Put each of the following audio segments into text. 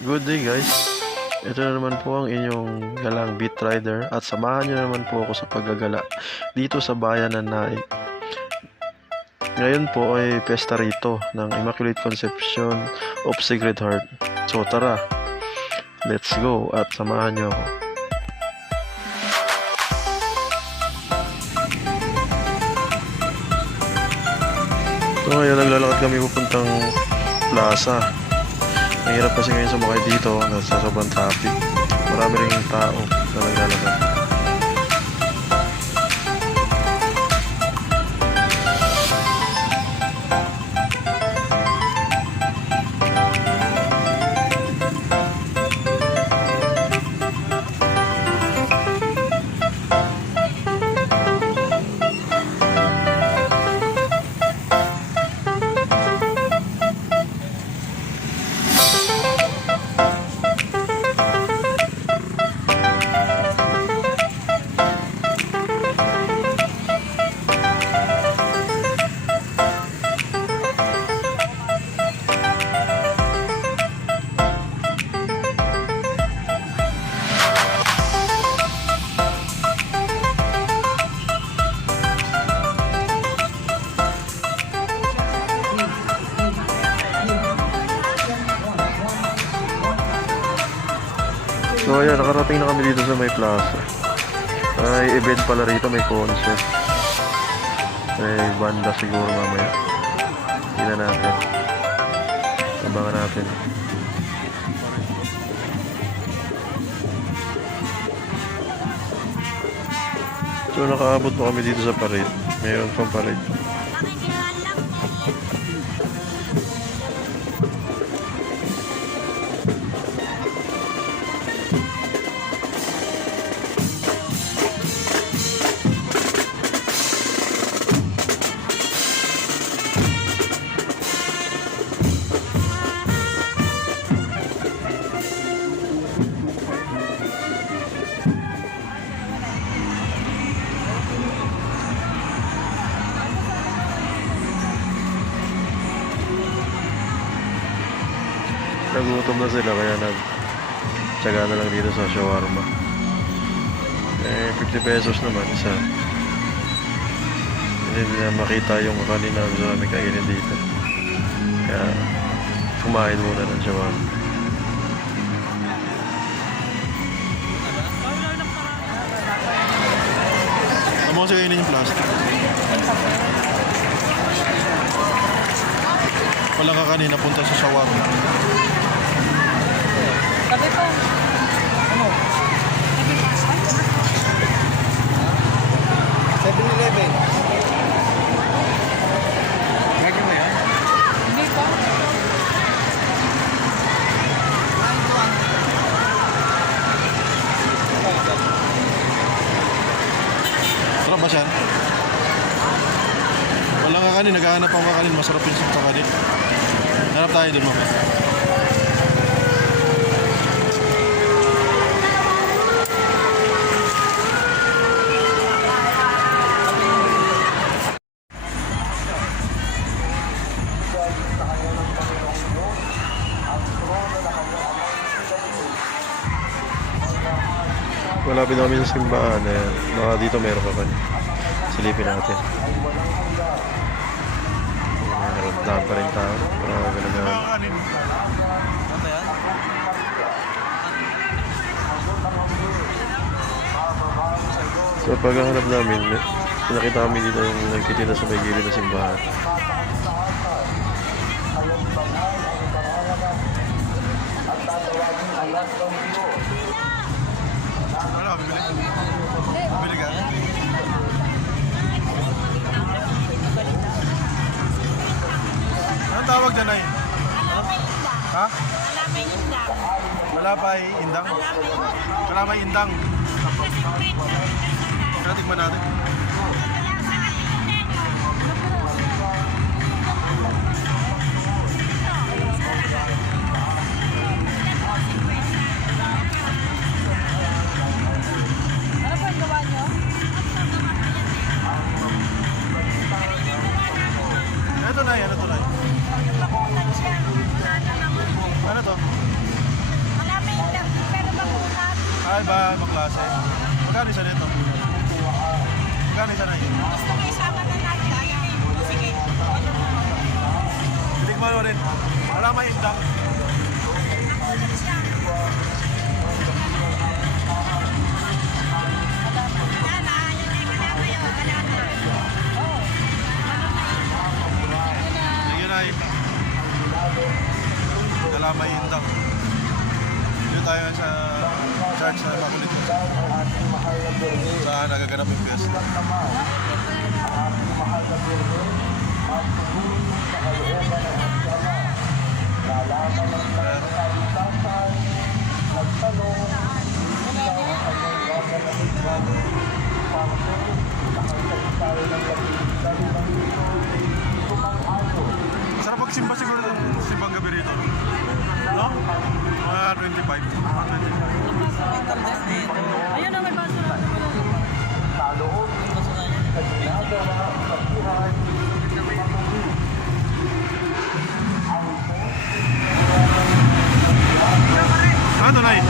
Good day guys. Ito na naman po ang inyong galang beat rider at samahan nyo naman po ako sa paggagala dito sa bayan ng Naik. Ngayon po ay pesta rito ng Immaculate Conception of Sacred Heart. So tara, let's go at samahan nyo ako. So ngayon naglalakad kami pupuntang plaza. Ang hirap kasi ngayon sumakay dito, nasa sobrang traffic. Marami rin yung tao na naglalakad. So ayan, nakarating na kami dito sa may plaza. May event pala rito, may concert. May banda siguro mamaya. Tingnan natin. Abangan natin. So nakaabot pa kami dito sa parade. Mayroon pang parade. Nagutom na sila kaya nagtsaga na lang dito sa shawarma. 50 pesos naman isa. Hindi na makita yung kanina gusto namin kainin dito. Kaya kumain muna ng shawarma. Ano mo kasi kainin yung plastic? Wala ka kanina punta sa shawarma. Sabi po. Ano? 7-Eleven. Lagi mo yan? Hindi po. Sarap ba siya? Walang kakanin, naghahanap ang kakanin. Masarap yung sa kakanin. Hanap tayo dun mamaya. Malapit na kami sa simbahan. Baka dito meron ka kanya. Silipin natin. Meron daan pa rin tao. Para galagaan. So paghahanap namin, nakita kami dito yung nagtitinda sa may gilid na simbahan. Ano, bibili? Bibili ka? Anong tawag dyan ay? Ha? Malapay indang. Malapay indang. Kaya tigman natin. Ano po ang gawa nyo? Ito na yan, ito na yan. Ano to? Ibang klase. Magkano isa nito? Magkano isa na yun? Gusto ko isama na natin. Sige. Titikman mo rin. Wala may indang. Sige na eh. Wala may indang. Dito tayo sa church na Catholic. Saan nagaganap yung fiesta. Masarap magsimba siguro doon. Simbang gabi rito. No? Mga 25. Ayun na, may baso na. Ano na eh?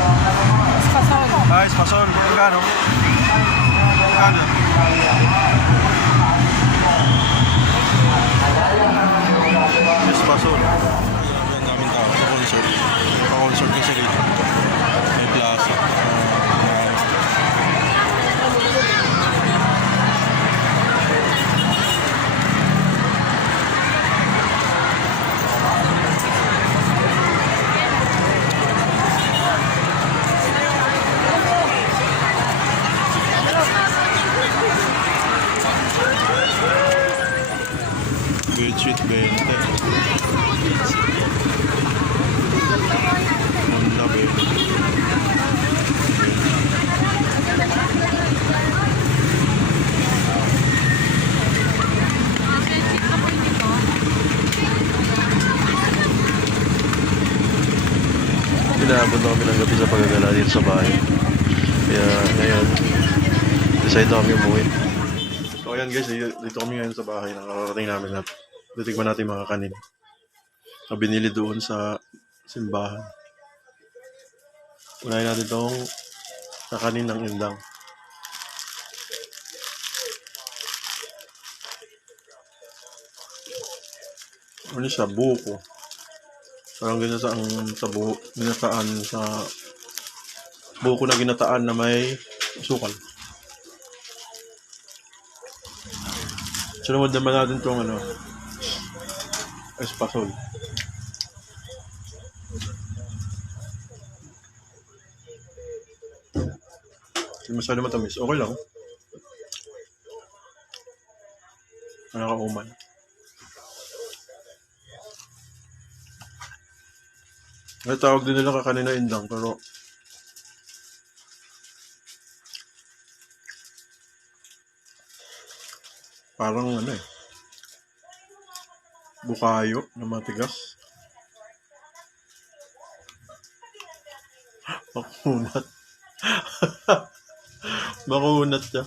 Pasol. Ayos, pasol. Magkano? Magkano? Yes, pasol. Ang daming tao sa concert. Pa-concert kasi rito. May plaza. Bedsheet 20. Honda 20. Inaabot na kami ng gabi sa pagagala dito sa bahay. Kaya ngayon, decide na kami umuwi. So ayan guys, dito kami ngayon sa bahay. Nakakarating namin na titikman natin mga kanin na binili doon sa simbahan. Unahin natin itong kakanin ng indang. Ano siya? Buko. Parang ginataan sa buko na ginataan na may sukal. Sunod naman natin itong espasol. Hindi masyado matamis. Okay lang. Nakakauman. Ay, tawag din nila kakanina indang, pero parang bukayo na matigas. Makunat. Makunat siya.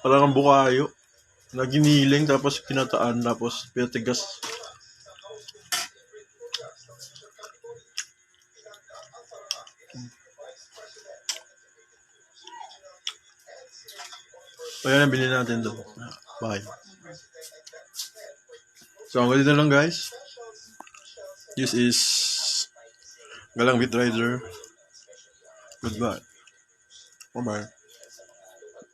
Parang ang bukayo. Na giniling, tapos kinataan, tapos pinatigas. So yan ang bilhin natin doon. Bye. So hanggang dito lang guys. This is Galang Beat Rider. Goodbye. Bye bye.